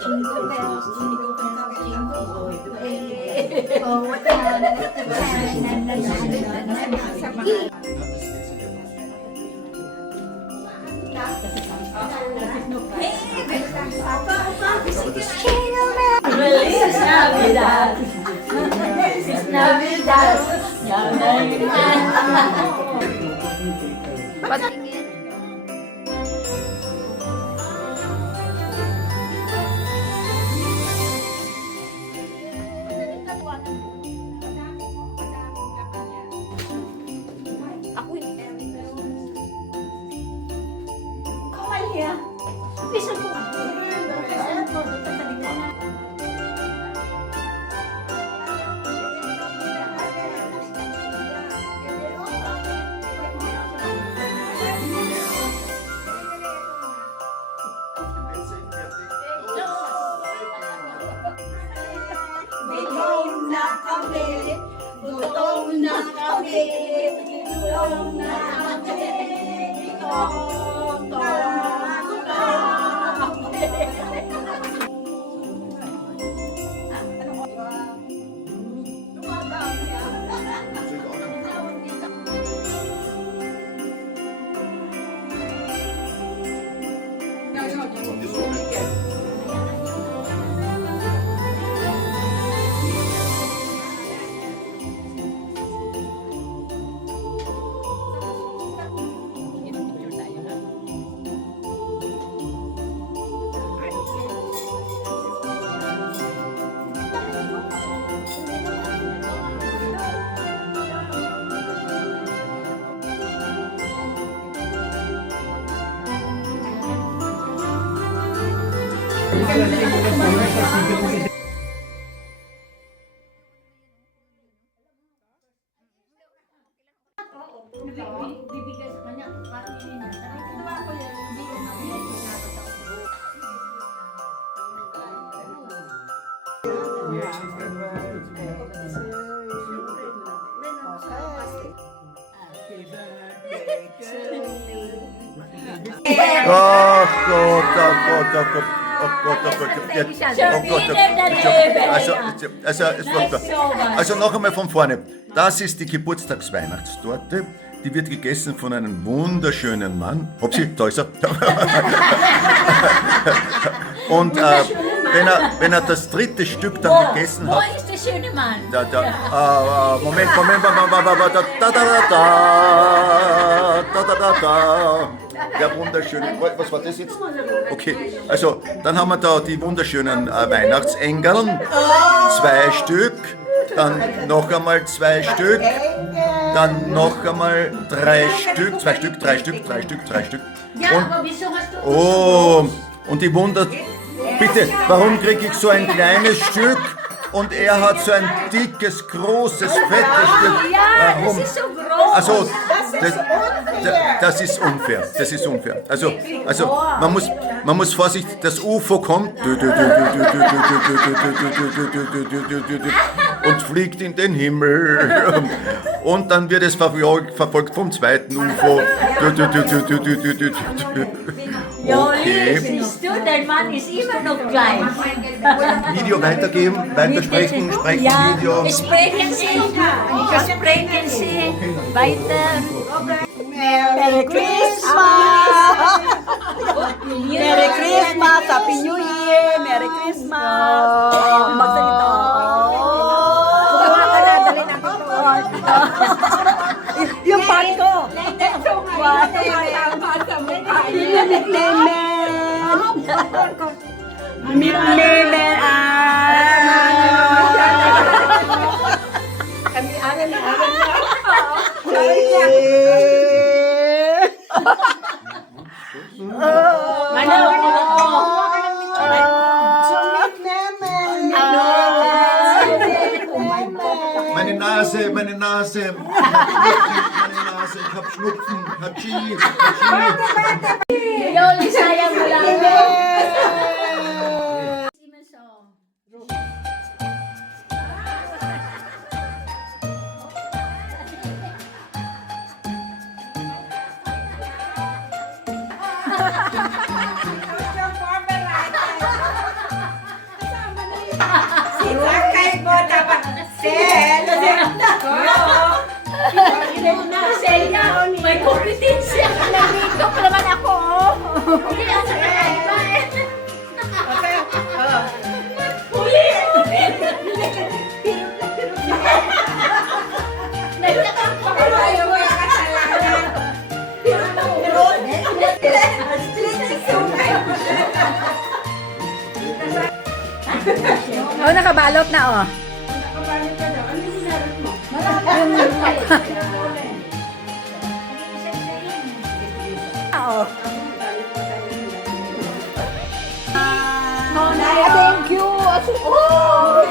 Jingle bells, jingle bells, jingle all the way. Oh, what a Feliz Navidad. Feliz Navidad. Patingin. Ako hindi. Kaya, bisa ko. Gutom na kami, gutom na kami, gutom na kami, gutom na kami. Bibigay sa kanya, kainin niya. Ginawa ko yan, bibigyan ako yan. Also noch einmal von vorne. Das ist die Geburtstagsweihnachtstorte. Die wird gegessen von einem wunderschönen Mann. Ob sie, da ist er. Und wenn er das dritte Stück dann gegessen Wo hat, ist der schöne Mann? Moment, der wunderschöne, was war das jetzt? Okay, also dann haben wir da die wunderschönen Weihnachtsengeln, 2 Stück, dann noch einmal 2 Stück, dann noch einmal 3 Stück, 2 Stück, 3 Stück, 3 Stück, 3 Stück. Ja, aber wieso hast du... Oh, und die Wunder, bitte, warum kriege ich so ein kleines Stück und er hat so ein dickes, großes, fettes Stück? Ja, Warum? das ist so groß. Also, das ist unfair. Das ist unfair. Also man muss vorsichtig, das UFO kommt und fliegt in den Himmel. Und dann wird es verfolgt vom zweiten UFO. Okay. Siehst du, dein Mann ist immer noch klein. Video weitergeben, weitersprechen, sprechen Ja, Video. sprechen Sie weiter. Merry Christmas! Merry Christmas! Happy New Year! Merry Christmas! Magsalita. Kumawa ka na, dali na yung part ko. Meine Nase, meine Nase, ich hab Schnupfen, Hatschi. Yoli, sayang mo lang. May kompetensya. Nandito pa naman ako, oh. Hindi, ang iba eh. Okay. Oh. Huli! Nagtatang pa ko. Oh, nakabalot na, oh. Oo. Thank you. Oh!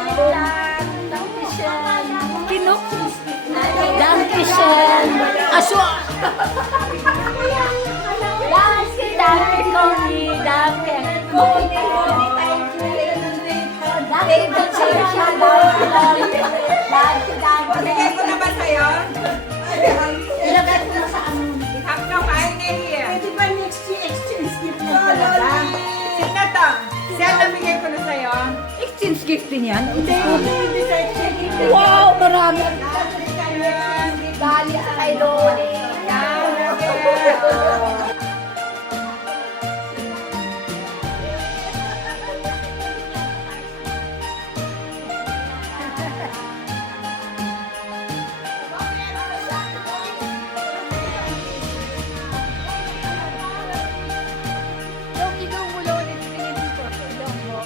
Kinuk. Dankeschön. Aso. Danke, Conny. Danke. Conny. Bigay ko na ba sa'yo? Ilagay ko na sa ano. Have no fire here. Pwede ba exchange gift na Sino to? Siya bigay ko na sa'yo. Exchange gift din yan? Wow, marami. Dali sa kay Loli. Yung ilong mo, Loli, tingin dito. Ilong mo.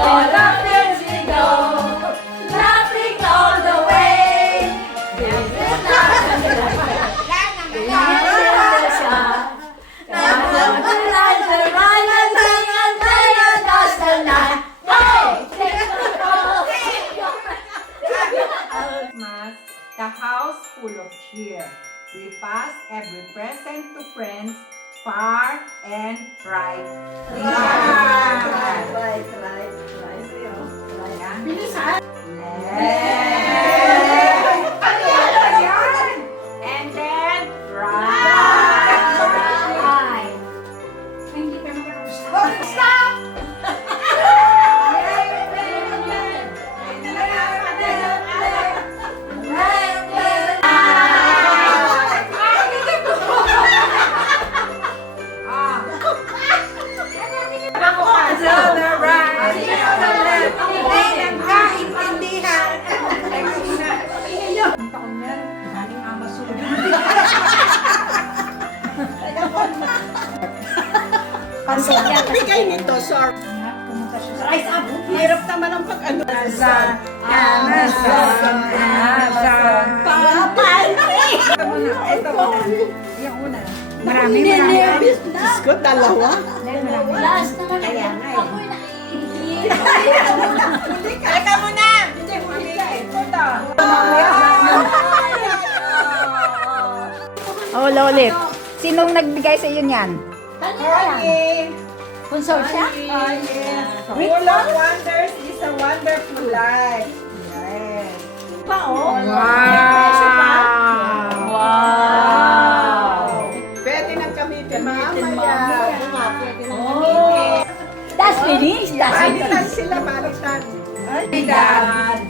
All of them we go, laughing all the way. This is not the light, the right and thing and then that's the night. Hey! Christmas, the house full of cheer. We pass every present to friends, far and right. And then right. Stop! Bigay nito, sorry. Hirap naman ang pag-ano. Amazon. Ito muna. Yung una. Marami. Diyos ko, dalawa. Last naman. Kaya nga eh. Ako'y naiingit. Teka muna. Hindi, huli ka eh. Ito. Oh, Lolit. Sinong nagbigay sa iyo niyan? Honey. Consortia? Full of wonders is a wonderful life. Yes. Wow! Pwede nang gamitin mamaya. That's finished. Balitan sila, balitan. Navidad.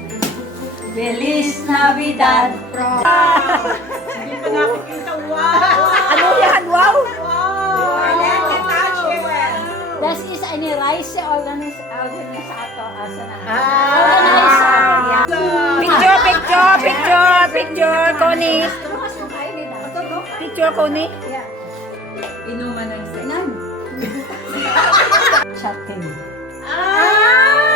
Feliz Navidad. Hindi pa nakikita. Wow! Ano yan? Wow! Wow! Let me touch it. Das ist eine Reise organisiert sa ato. Asa na? Picture, Connie. Picture, Connie. Inuman ng sex. Chatting.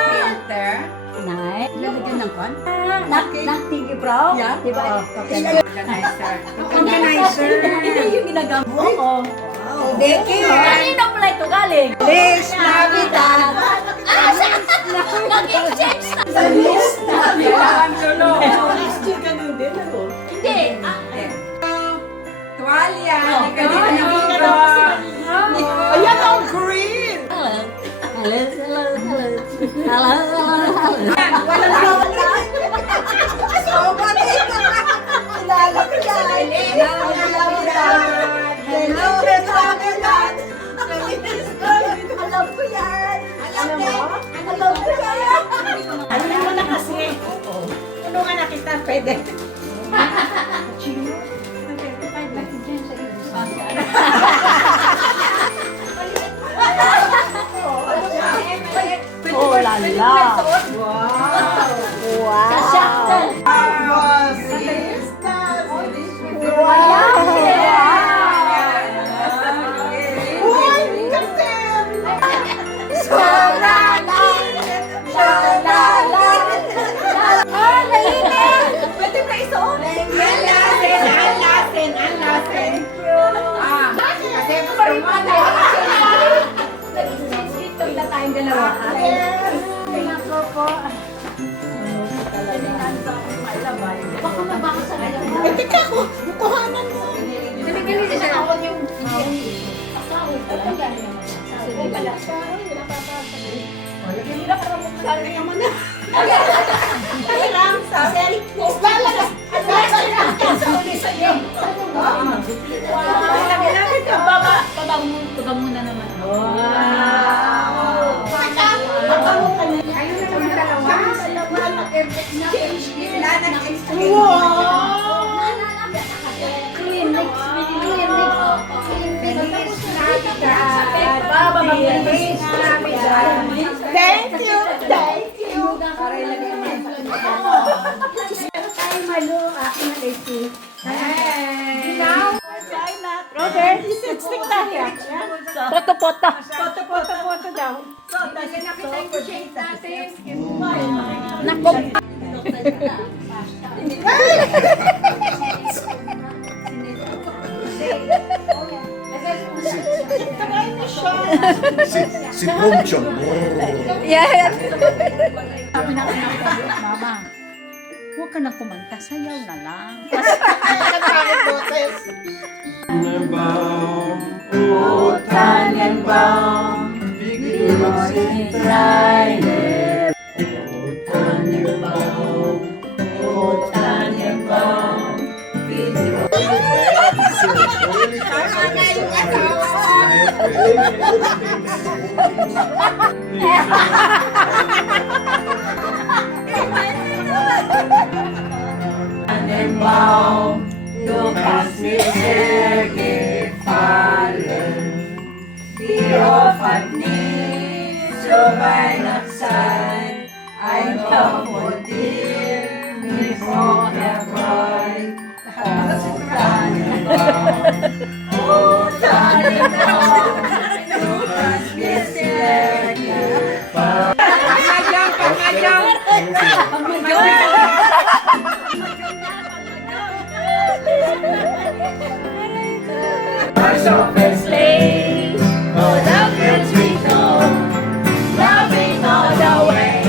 Filter. Night. Lalagyan ng kwan? Nagtigi bro? Yeah. Diba? Organizer. Organizer. Ito yung ginagamit. Oo. Thank you. Kanino pala ito galing? Feliz Navidad. Nag-exchange na. Kailangan tulo. Hindi. Tuwalya. Oh. Hindi ka din nakikita. Ayan ang green. Hello. Hello, Navidad. Pwede. Oh, lala. Wow. Pwede ba isuot? Alasin. Kasi gusto mo na. Dito na tayong dalawa. Baka mabaka sa dalawa. Eh, teka ko. Kuhanan mo. Galing siya. Ako yung asawa. Sige pala. Hirap ka mo sa akin naman na. Ay, lang. Sari. Lalagas. Sa uli sa iyo. Tabang muna naman. Thank you. Thank you. Ay, malo. Akin na Daisy. Robert, stick tayo. Poto-poto. Foto daw. Nako. Si Ponchon. Yeah. Sabi na Mama, huwag ka na kumanta, sayaw na lang. Tannenbaum, wie groß kleine. Tannenbaum, oh Tannenbaum, wie Tannenbaum, du hast mir sehr gefallen. Wie oft hat nie zur Weihnachtszeit ein Baum von dir mich so erfreut. Oh Tannenbaum, du hast mir sehr gefallen. March open sleigh, oh the fields we go, laughing all the way,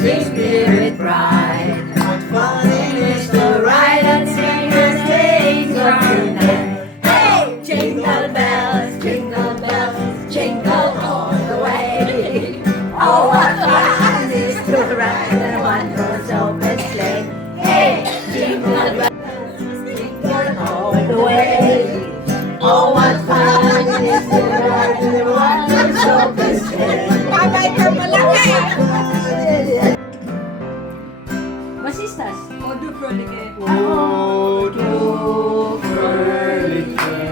bring spirit bright. What fun it is to ride and sing and sing tonight. Hey, jingle bells, jingle all the way. Oh, what fun it is to ride in a one-horse open sleigh. Hey, jingle bells. All the way. Oh, what fun it is to ride in one open sleigh. Basistas. O du fröhliche. Oh, du Fröhliche,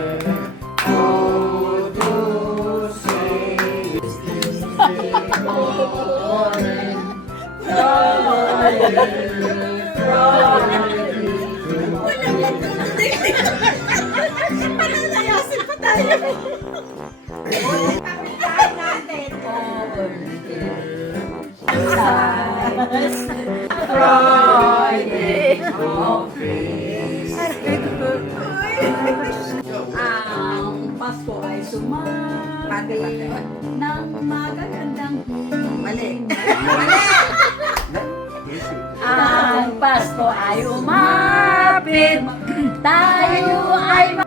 oh, du singst Palayasin pa tayo. Freude auf Ang Pasko ay sumapit ng magagandang Mali. Ang Pasko ay umapit, tayo ay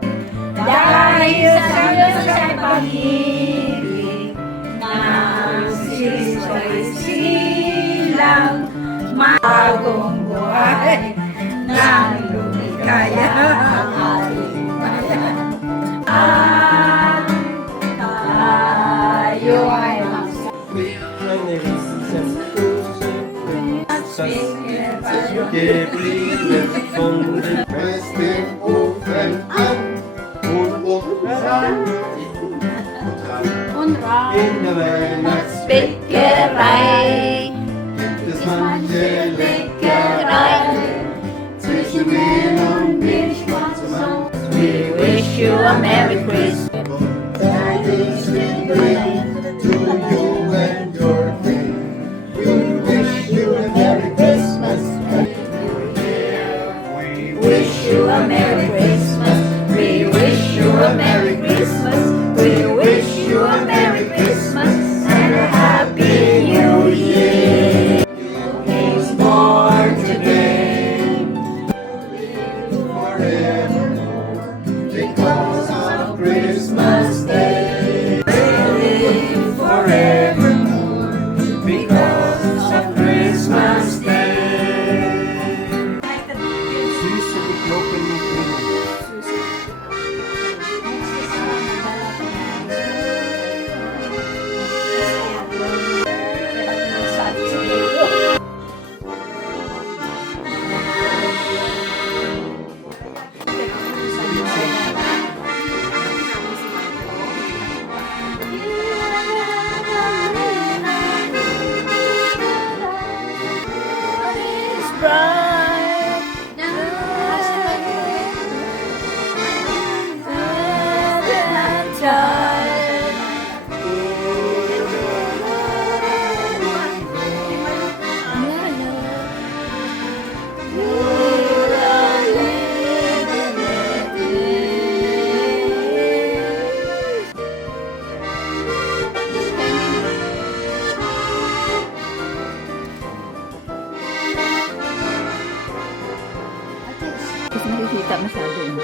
dahil sa Diyos ay pag-ibig ng sisway silang bagong buhay ng lumikaya ang ating bayan. At tayo ay My name is Sam. geblieben von dem Fest den Ofen an und ran in der Weihnachtsbäckerei gibt es manche Leckerei zwischen Mehl und Milch zusammen. We wish you a Merry Christmas. That is the bring to you and your king. We wish you a Merry Christmas. We wish you a Merry Christmas. We wish you a Merry Christmas. We wish you a Merry Christmas and a Happy New Year. He's born today. Forevermore, because of Christmas Day. Live forevermore because of Christmas Day. süße gekloppene Blumen. It's bright Kasi nakikita masyado yun.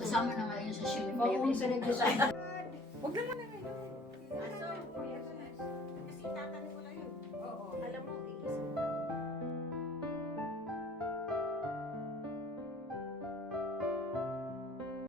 Kasama naman yun sa swimming. Huwag na lang.